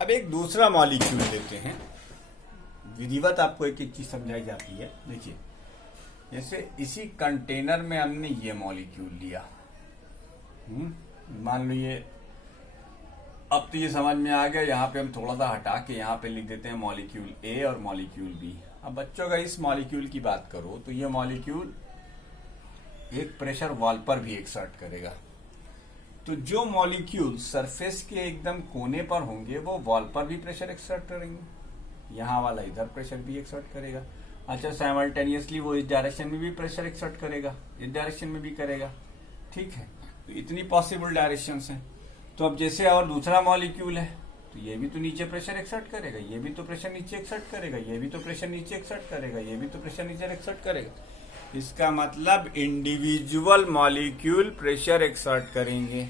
अब एक दूसरा मॉलिक्यूल लेते हैं। विधिवत आपको एक एक चीज समझाई जाती है। देखिए, जैसे इसी कंटेनर में हमने ये मॉलिक्यूल लिया। मान लो ये, अब तो ये समझ में आ गया। यहाँ पे हम थोड़ा सा हटा के यहाँ पे लिख देते हैं मॉलिक्यूल ए और मॉलिक्यूल बी। अब बच्चों अगर इस मॉलिक्यूल की बात करो तो ये मॉलिक्यूल एक प्रेशर वॉल पर भी एक्सर्ट करेगा। तो जो मॉलिक्यूल सरफेस के एकदम कोने पर होंगे वो वॉल पर भी प्रेशर एक्सर्ट करेंगे। यहाँ वाला इधर प्रेशर भी एक्सर्ट करेगा। अच्छा, साइमल्टेनियसली वो इस डायरेक्शन में भी प्रेशर एक्सर्ट करेगा, इस डायरेक्शन में भी करेगा। ठीक है, तो इतनी पॉसिबल डायरेक्शंस हैं। तो अब जैसे और दूसरा मॉलिक्यूल है तो ये भी तो नीचे प्रेशर एक्सर्ट करेगा, ये भी तो प्रेशर नीचे एक्सर्ट करेगा, ये भी तो प्रेशर नीचे एक्सर्ट करेगा, ये भी तो प्रेशर नीचे एक्सर्ट करेगा। इसका मतलब इंडिविजुअल मॉलिक्यूल प्रेशर एक्सर्ट करेंगे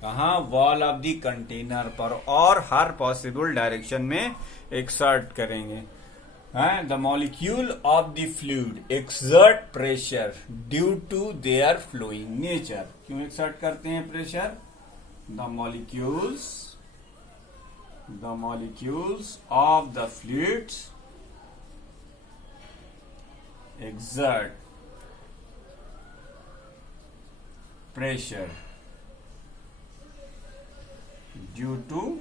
कहाँ? वॉल ऑफ द कंटेनर पर, और हर पॉसिबल डायरेक्शन में एक्सर्ट करेंगे। The molecule of the fluid exert pressure due to their flowing nature. क्यों एक्सर्ट करते हैं pressure? The molecules of the fluids exert pressure due to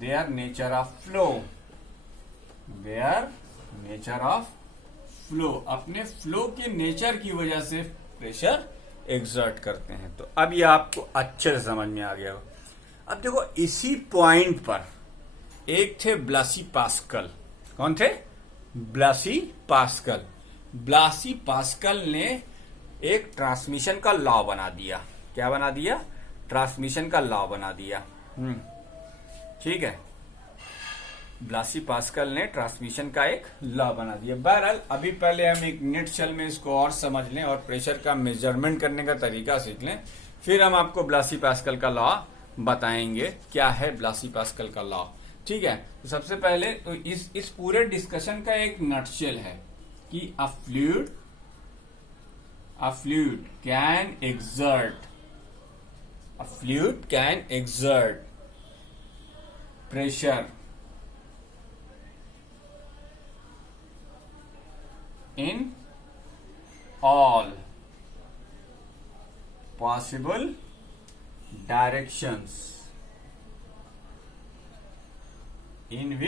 their nature of flow. अपने flow के nature की वजह से प्रेशर एक्सर्ट करते हैं। तो अब ये आपको अच्छे से समझ में आ गया हो। अब देखो, इसी पॉइंट पर एक थे ब्लासी पास्कल। कौन थे? ब्लासी पास्कल। ब्लासी पास्कल ने एक ट्रांसमिशन का लॉ बना दिया। क्या बना दिया? ट्रांसमिशन का लॉ बना दिया। ठीक है, ब्लासी पास्कल ने ट्रांसमिशन का एक लॉ बना दिया। बहरहाल अभी पहले हम एक नेटशेल में इसको और समझ लें और प्रेशर का मेजरमेंट करने का तरीका सीख लें, फिर हम आपको ब्लासी पास्कल का लॉ बताएंगे क्या है ब्लासी पास्कल का लॉ। ठीक है, तो सबसे पहले तो इस पूरे डिस्कशन का एक नटशेल है कि अ fluid can exert pressure in all possible directions in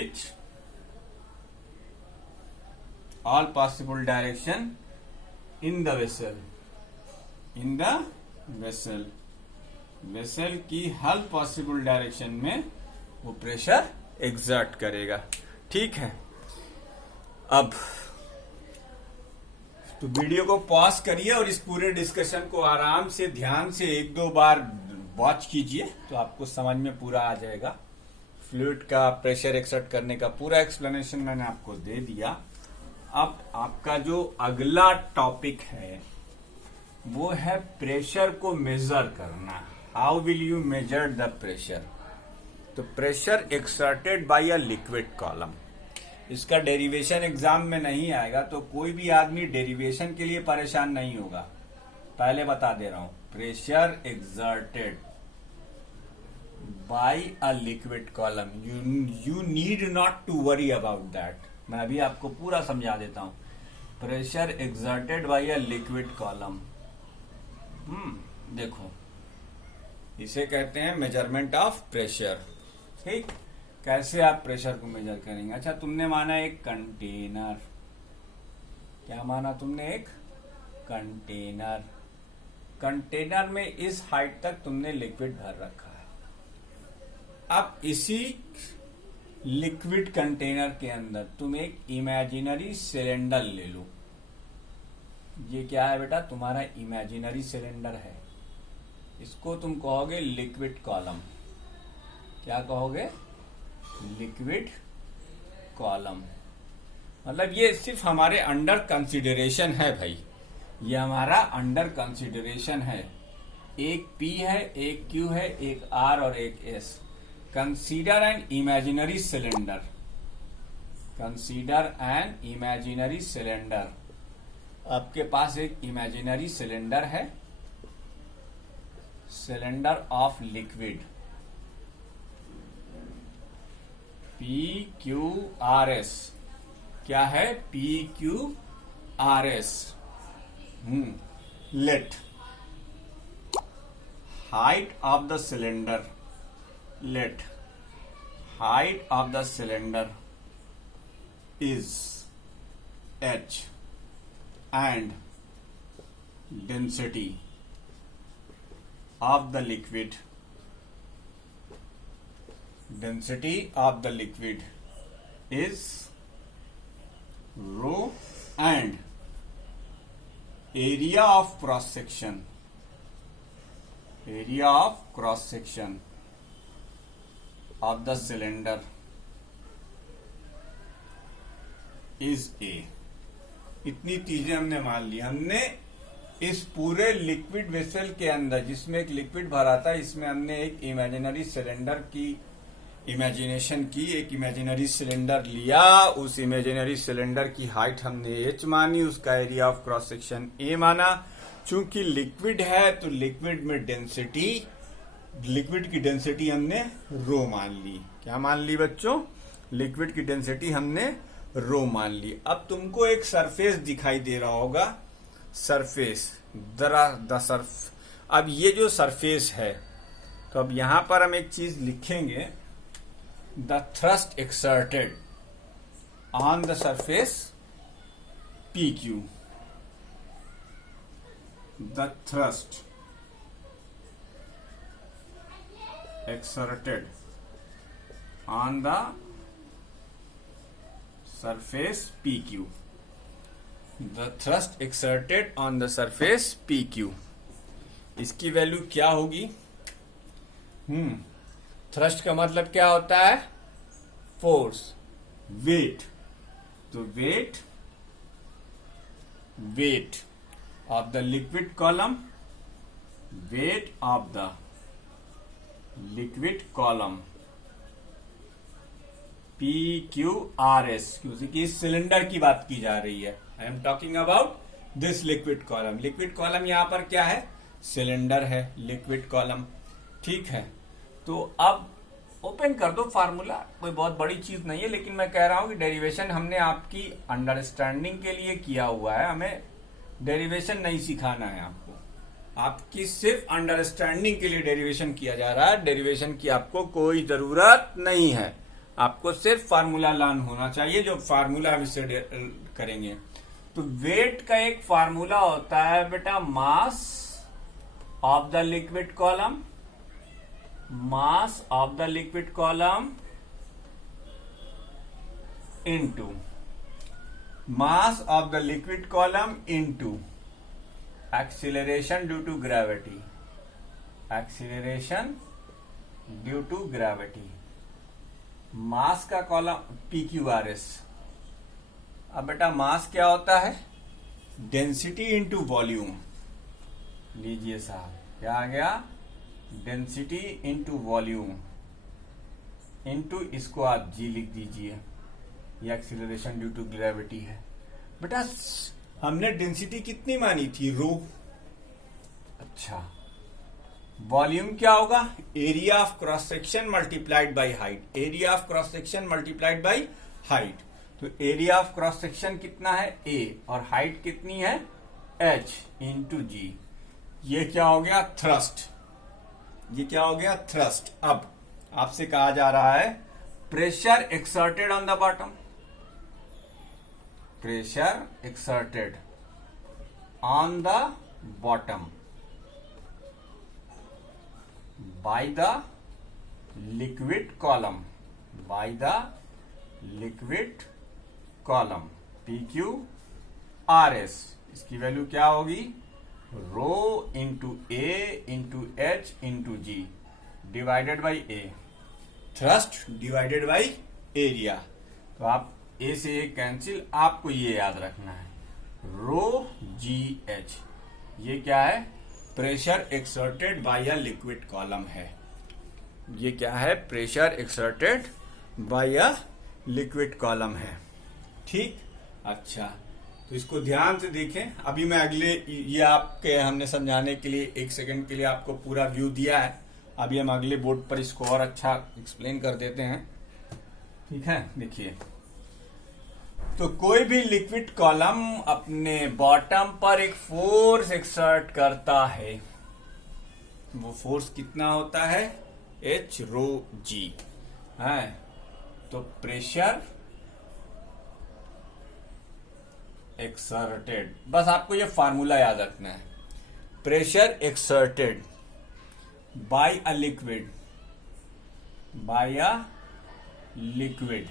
vessel की हर पॉसिबल डायरेक्शन में वो प्रेशर एक्सर्ट करेगा। ठीक है, अब तो वीडियो को पॉज करिए और इस पूरे डिस्कशन को आराम से ध्यान से एक दो बार वॉच कीजिए तो आपको समझ में पूरा आ जाएगा। फ्लूइड का प्रेशर एक्सर्ट करने का पूरा एक्सप्लेनेशन मैंने आपको दे दिया। अब आपका जो अगला टॉपिक है वो है प्रेशर को मेजर करना। How will you measure the pressure? तो pressure exerted by a liquid column, इसका डेरिवेशन एग्जाम में नहीं आएगा, तो कोई भी आदमी डेरिवेशन के लिए परेशान नहीं होगा। पहले बता दे रहा हूं, pressure exerted by a liquid column, you need not to worry about that. मैं अभी आपको पूरा समझा देता हूं। Pressure exerted by a liquid column, देखो इसे कहते हैं मेजरमेंट ऑफ प्रेशर। ठीक, कैसे आप प्रेशर को मेजर करेंगे? अच्छा, तुमने माना एक कंटेनर। क्या माना तुमने? एक कंटेनर। कंटेनर में इस हाइट तक तुमने लिक्विड भर रखा है। अब इसी लिक्विड कंटेनर के अंदर तुम एक इमेजिनरी सिलेंडर ले लो। ये क्या है बेटा? तुम्हारा इमेजिनरी सिलेंडर है। इसको तुम कहोगे लिक्विड कॉलम। क्या कहोगे? Liquid column. मतलब ये सिर्फ हमारे अंडर कंसिडरेशन है भाई, ये हमारा अंडर कंसिडरेशन है। एक P है, एक Q है, एक R और एक S। Consider an imaginary cylinder, consider an imaginary cylinder. आपके पास एक इमेजिनरी सिलेंडर है, सिलेंडर ऑफ लिक्विड। PQRS क्या है? PQRS। Let height of the cylinder, let height of the cylinder is H and density of the liquid is rho and area of cross section of the cylinder is A। इतनी चीजें हमने मान ली। हमने इस पूरे liquid vessel के अंदर, जिसमें एक लिक्विड भरा था, इसमें हमने एक इमेजिनरी सिलेंडर की इमेजिनेशन की। एक इमेजिनरी सिलेंडर लिया, उस इमेजिनरी सिलेंडर की हाइट हमने H मानी, उसका area of cross section A माना। चूंकि लिक्विड है तो लिक्विड में डेंसिटी, लिक्विड की डेंसिटी हमने रो मान ली। क्या मान ली बच्चों? लिक्विड की डेंसिटी हमने रो मान ली। अब तुमको एक सरफेस दिखाई दे रहा होगा, सरफेस द सर्फ। अब ये जो सरफेस है, तो अब यहां पर हम एक चीज लिखेंगे, the thrust exerted on the surface PQ, the thrust exerted on the surface PQ, the thrust exerted on the surface PQ। इसकी वैल्यू क्या होगी? थ्रस्ट का मतलब क्या होता है? फोर्स। वेट, तो weight of the liquid column, weight of the liquid column PQRS, क्योंकि इस सिलेंडर की बात की जा रही है। I am talking about this liquid column. Liquid column यहां पर क्या है? सिलेंडर है, लिक्विड कॉलम। ठीक है, तो अब ओपन कर दो फार्मूला, कोई बहुत बड़ी चीज नहीं है, लेकिन मैं कह रहा हूं कि डेरिवेशन हमने आपकी अंडरस्टैंडिंग के लिए किया हुआ है। हमें डेरिवेशन नहीं सिखाना है आपको, आपकी सिर्फ अंडरस्टैंडिंग के लिए डेरिवेशन किया जा रहा है। डेरिवेशन की आपको कोई जरूरत नहीं है, आपको सिर्फ फार्मूला लर्न होना चाहिए, जो फार्मूला हम इससे करेंगे। तो वेट का एक फार्मूला होता है बेटा, mass of the liquid column, mass of the liquid column into mass of the liquid column into acceleration due to gravity, acceleration due to gravity. Mass का कॉलम PQRS। अब बेटा मास क्या होता है? Density into volume. लीजिए साहब, क्या आ गया? डेंसिटी इंटू वॉल्यूम इंटू, इसको आप G लिख दीजिए, ये एक्सीलरेशन ड्यू टू ग्रेविटी है। बेटा हमने डेंसिटी कितनी मानी थी? रो। अच्छा, वॉल्यूम क्या होगा? Area of cross section multiplied by height, area of cross section multiplied by height. तो एरिया ऑफ क्रॉस सेक्शन कितना है? A, और हाइट कितनी है? H into G। ये क्या हो गया? थ्रस्ट। ये क्या हो गया? थ्रस्ट। अब आपसे कहा जा रहा है pressure exerted on the bottom, pressure exerted on the bottom by the liquid column, by the liquid column PQRS। इसकी वैल्यू क्या होगी? Rho into A into H into G divided by A, thrust divided by area. तो आप A से A cancel, आपको ये याद रखना है, रो GH। ये क्या है? Pressure exerted by a liquid column है। ये क्या है? Pressure exerted by a liquid column है। ठीक, अच्छा, तो इसको ध्यान से देखें। अभी मैं अगले, ये आपके हमने समझाने के लिए 1 सेकंड के लिए आपको पूरा व्यू दिया है। अभी हम अगले बोर्ड पर इसको और अच्छा एक्सप्लेन कर देते हैं। ठीक है, देखिए, तो कोई भी लिक्विड कॉलम अपने बॉटम पर एक फोर्स एक्सर्ट करता है, वो फोर्स कितना होता है, एच रो जी है। तो प्रेशर एक्सर्टेड, बस आपको ये फार्मूला याद रखना है, pressure exerted by a liquid, by a liquid,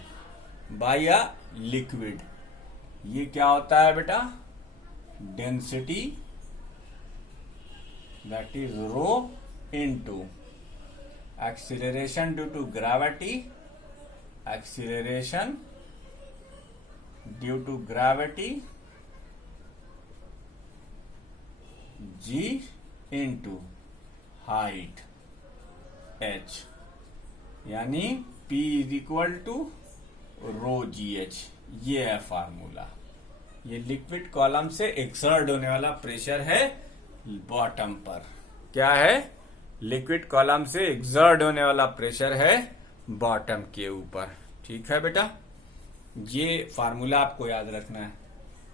by a liquid, ये क्या होता है बेटा, density, that is rho into acceleration due to gravity, acceleration due to gravity g into height h, यानी P is equal to rho g h. ये है formula. ये liquid column से एक्सर्ट होने वाला प्रेशर है बॉटम पर। क्या है, लिक्विड कॉलम से एक्सर्ट होने वाला प्रेशर है बॉटम के ऊपर। ठीक है बेटा, ये फार्मूला आपको याद रखना है।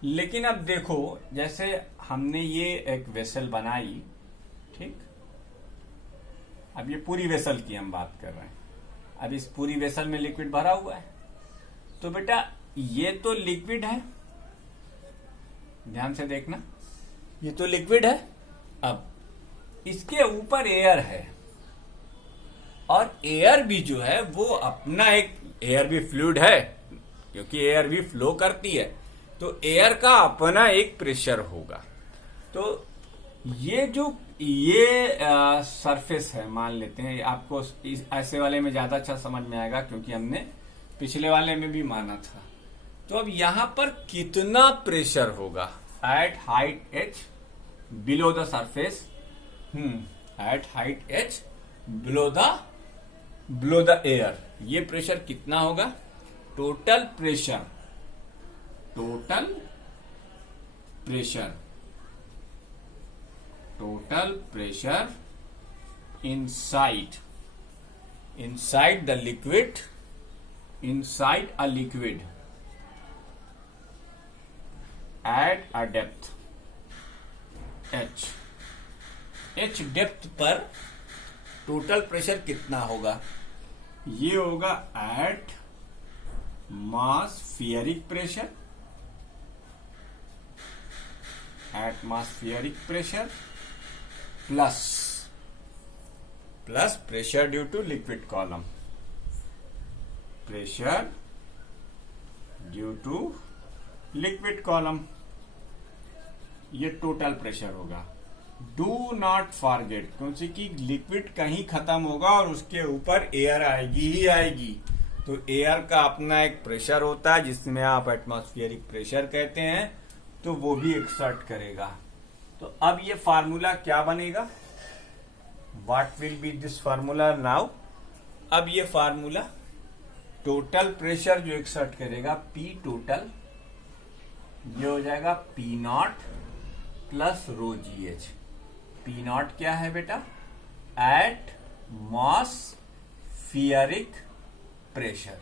लेकिन अब देखो, जैसे हमने ये एक वेसल बनाई, ठीक, अब ये पूरी वेसल की हम बात कर रहे हैं। अब इस पूरी वेसल में लिक्विड भरा हुआ है, तो बेटा ये तो लिक्विड है, ध्यान से देखना, ये तो लिक्विड है। अब इसके ऊपर एयर है, और एयर भी जो है वो अपना एक, एयर भी फ्लूइड है क्योंकि एयर भी फ्लो करती है, तो एयर का अपना एक प्रेशर होगा। तो ये जो ये सरफेस है, मान लेते हैं, आपको ऐसे वाले में ज्यादा अच्छा समझ में आएगा क्योंकि हमने पिछले वाले में भी माना था। तो अब यहां पर कितना प्रेशर होगा at height h below the surface, at height h below the air, ये प्रेशर कितना होगा, total pressure, total pressure, total pressure inside the liquid, inside a liquid at a depth h depth पर total pressure कितना होगा, ये होगा at atmospheric pressure, atmospheric pressure plus pressure due to liquid column, pressure due to liquid column, ये total pressure होगा। Do not forget, क्योंकि liquid कहीं खत्म होगा और उसके ऊपर एयर आएगी ही आएगी, तो एयर का अपना एक प्रेशर होता है जिसमें आप एटमॉस्फेरिक प्रेशर कहते हैं, तो वो भी एक्सर्ट करेगा। तो अब ये फार्मूला क्या बनेगा, what will be this formula now. अब ये फार्मूला टोटल प्रेशर जो एक्सर्ट करेगा, पी टोटल, ये हो जाएगा P not plus row g H. P not क्या है बेटा, एटमॉस्फेरिक प्रेशर।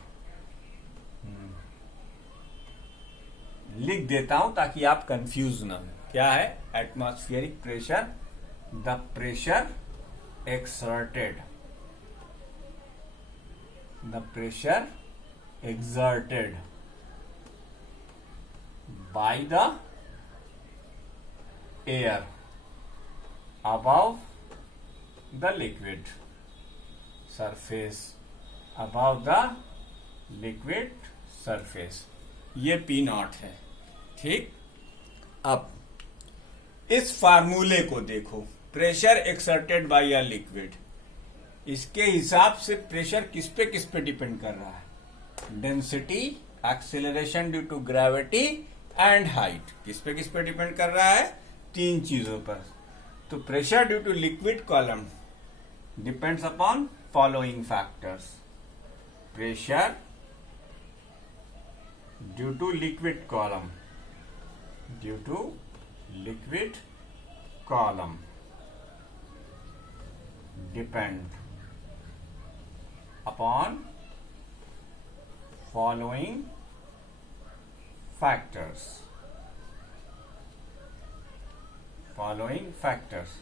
लिख देता हूं ताकि आप कंफ्यूज ना हो। क्या है, atmospheric pressure, the pressure exerted, the pressure exerted by the air above the liquid surface, above the liquid surface, ये पी नॉट है। ठीक, अब इस फार्मूले को देखो, pressure exerted by a liquid, इसके हिसाब से प्रेशर किस पे डिपेंड कर रहा है, density, acceleration due to gravity and height. किस पे डिपेंड कर रहा है, तीन चीजों पर। तो pressure due to liquid column depends upon following factors, pressure due to liquid column, due to liquid column depend upon following factors, following factors.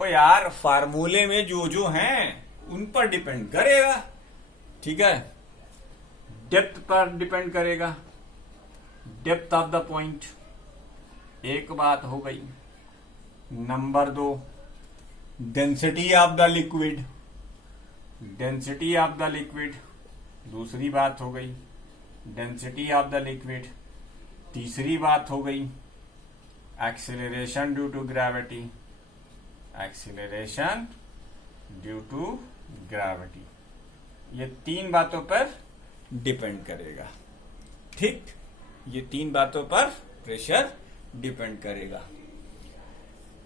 तो यार फार्मूले में जो जो हैं उन पर डिपेंड करेगा, ठीक है। डेप्थ पर डिपेंड करेगा, डेप्थ ऑफ द पॉइंट, एक बात हो गई। Number 2, density of the liquid, density of the liquid दूसरी बात हो गई, डेंसिटी ऑफ द लिक्विड। तीसरी बात हो गई acceleration due to gravity, acceleration due to gravity. ये 3 बातों पर डिपेंड करेगा, ठीक। ये 3 बातों पर प्रेशर डिपेंड करेगा,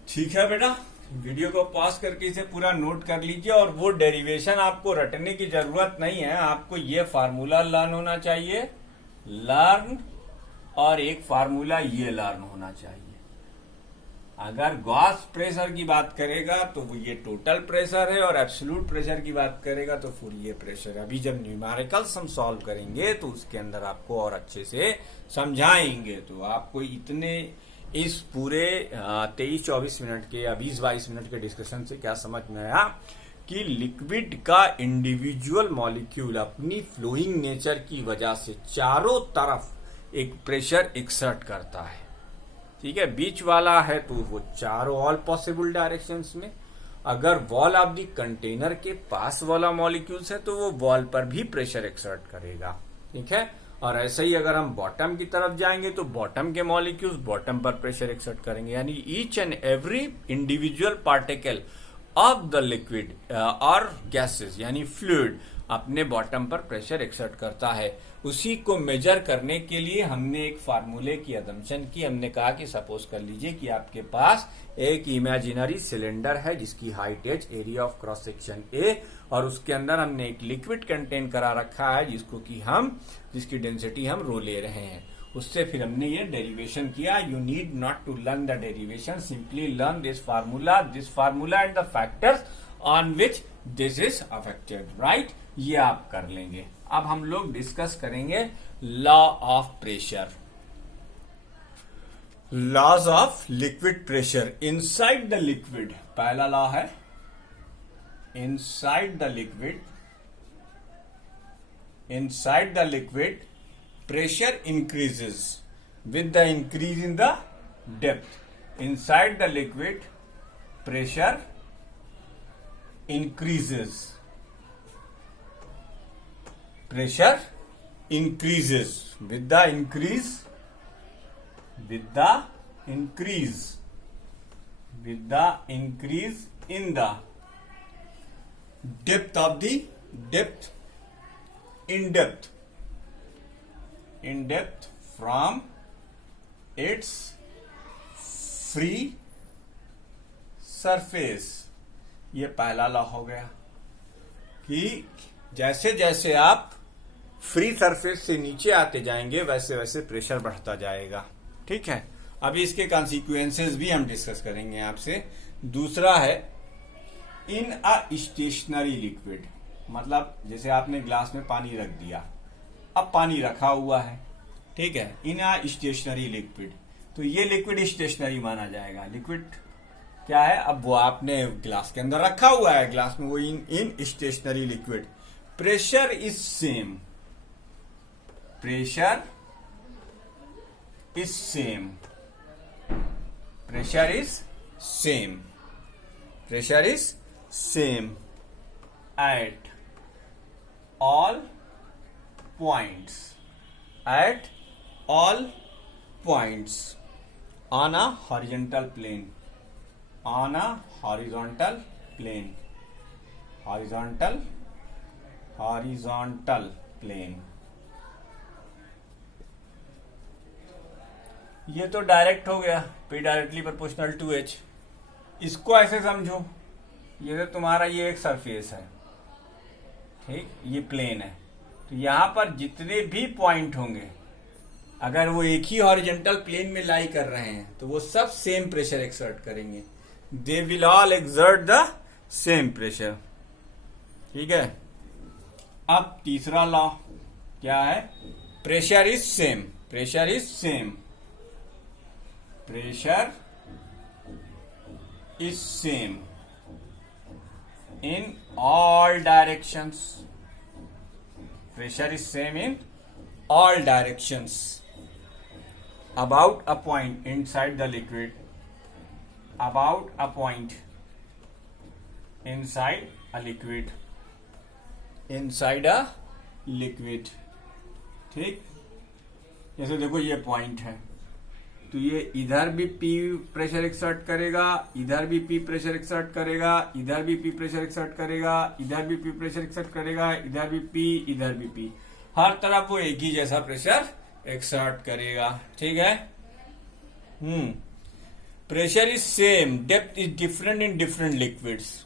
ठीक है बेटा। वीडियो को पॉज करके इसे पूरा नोट कर लीजिए, और वो डेरिवेशन आपको रटने की जरूरत नहीं है, आपको ये फार्मूला लर्न होना चाहिए, लर्न, और एक फार्मूला ये लर्न होना चाहिए। अगर गॉस प्रेशर की बात करेगा तो वो ये टोटल प्रेशर है, और एब्सोल्यूट प्रेशर की बात करेगा तो फुरियर प्रेशर। अभी जब न्यूमेरिकल्स हम सॉल्व करेंगे तो उसके अंदर आपको और अच्छे से समझाएंगे। तो आपको इतने इस पूरे 23-24 मिनट के या 20-22 मिनट के डिस्कशन से क्या समझ में आया कि लिक्विड का इंडिविजुअल मॉलिक्यूल अपनी फ्लोइंग नेचर की वजह से चारों तरफ एक प्रेशर एक्सर्ट करता है, ठीक है। बीच वाला है तो वो चारों ऑल पॉसिबल डायरेक्शंस में। अगर वॉल ऑफ द कंटेनर के पास वाला मॉलिक्यूल्स है तो वो वॉल पर भी प्रेशर एक्सर्ट करेगा, ठीक है। और ऐसे ही अगर हम बॉटम की तरफ जाएंगे तो बॉटम के मॉलिक्यूल्स बॉटम पर प्रेशर एक्सर्ट करेंगे। यानी each and every individual particle of the liquid और गैसेस यानी फ्लूइड अपने बॉटम पर प्रेशर एक्सर्ट करता है। उसी को मेजर करने के लिए हमने एक फार्मूले की अजम्पशन की। हमने कहा कि सपोज कर लीजिए कि आपके पास एक इमेजिनरी सिलेंडर है जिसकी height h, area of cross section a, और उसके अंदर हमने एक लिक्विड कंटेन करा रखा है जिसकी डेंसिटी हम रो ले रहे हैं। उससे फिर हमने ये डेरिवेशन किया। You need not to learn the derivation, simply learn this formula and the factors on which this is affected, right. ये आप कर लेंगे। अब हम लोग डिस्कस करेंगे law of pressure, laws of liquid pressure inside the liquid. पहला law है inside the liquid pressure increases with the increase in the depth. Inside the liquid, pressure increases. Pressure increases with the increase in the depth of the in depth from its free surface। ये पहला law हो गया कि जैसे जैसे आप free surface से नीचे आते जाएंगे वैसे वैसे प्रेशर बढ़ता जाएगा, ठीक है। अभी इसके कॉन्सिक्वेंसेस भी हम डिस्कस करेंगे आपसे। दूसरा है इन अ स्टेशनरी लिक्विड, मतलब जैसे आपने ग्लास में पानी रख दिया, अब पानी रखा हुआ है, ठीक है, इन अ स्टेशनरी लिक्विड, तो ये लिक्विड स्टेशनरी माना जाएगा। लिक्विड क्या है, अब वो आपने ग्लास के अंदर रखा हुआ है, ग्लास में, वो in stationary liquid. Pressure is same, pressure is same, pressure is same, pressure is same at all points, at all points on a horizontal plane, on a horizontal plane, horizontal plane। ये तो direct हो गया, P directly proportional to H। इसको ऐसे समझो, ये तो तुम्हारा ये एक सरफेस है, ठीक, ये प्लेन है, तो यहां पर जितने भी पॉइंट होंगे अगर वो एक ही हॉरिजॉन्टल प्लेन में लाई कर रहे हैं तो वो सब सेम प्रेशर एक्सर्ट करेंगे। They will all exert the same pressure, ठीक है। अब तीसरा लॉ, क्या है? Pressure is same, pressure is same, pressure is same in all directions, pressure is same in all directions about a point inside the liquid, about a point inside a liquid, inside a liquid. ठीक, जैसे देखो ये point है, तो ये इधर भी P pressure exert करेगा, इधर भी P प्रेशर एक्सर्ट करेगा, इधर भी P प्रेशर एक्सर्ट करेगा, इधर भी P प्रेशर एक्सर्ट करेगा, इधर भी P, इधर भी P, हर तरफ वो एक ही जैसा प्रेशर एक्सर्ट करेगा। ठीक है। Pressure is same, depth is different in different liquids.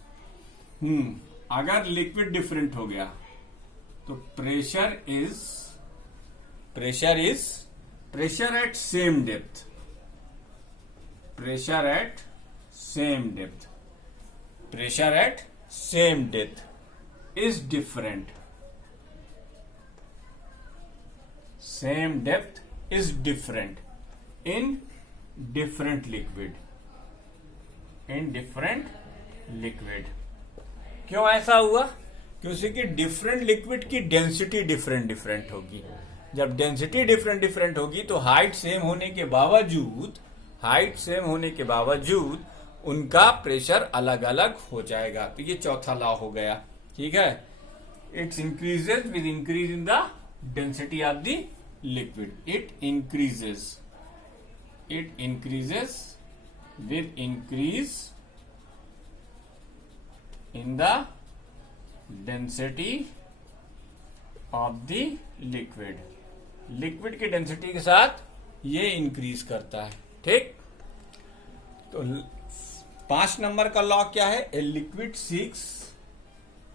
अगर लिक्विड डिफरेंट हो गया तो pressure at same depth, pressure at same depth, pressure at same depth is different, same depth is different in different liquid, in different liquid। क्यों ऐसा हुआ? क्योंकि different liquid की density different होगी। जब डेंसिटी डिफरेंट होगी तो हाइट सेम होने के बावजूद उनका प्रेशर अलग अलग हो जाएगा। तो ये चौथा लॉ हो गया। ठीक है। It's increases with increase in the density of the liquid, it increases with increase in the density of the liquid की डेंसिटी के साथ ये इंक्रीज करता है। ठीक। तो 5 नंबर का लॉ क्या है? A liquid seeks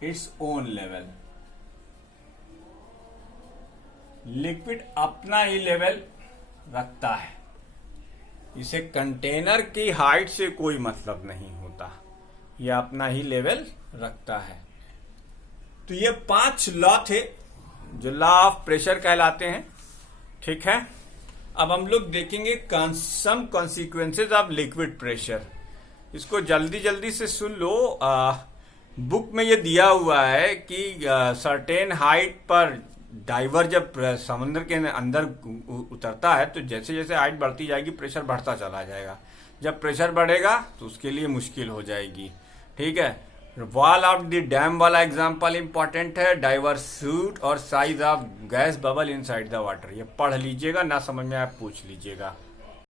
its own level, liquid अपना ही लेवल रखता है, इसे कंटेनर की हाइट से कोई मतलब नहीं होता, यह अपना ही लेवल रखता है। तो ये 5 लॉ थे जो लॉ ऑफ प्रेशर कहलाते हैं। ठीक है। अब हम लोग देखेंगे सम कॉन्सिक्वेंसेज ऑफ लिक्विड प्रेशर। इसको जल्दी से सुन लो। बुक में ये दिया हुआ है कि सर्टेन हाइट पर डाइवर जब समुद्र के अंदर उतरता है तो जैसे जैसे हाइट बढ़ती जाएगी प्रेशर बढ़ता चला जाएगा। जब प्रेशर बढ़ेगा तो उसके लिए मुश्किल हो जाएगी। ठीक है। वॉल ऑफ द डैम वाला एग्जांपल इंपॉर्टेंट है। डाइवर सूट और size of gas bubble inside the water, ये पढ़ लीजिएगा, ना समझ में आप पूछ लीजिएगा।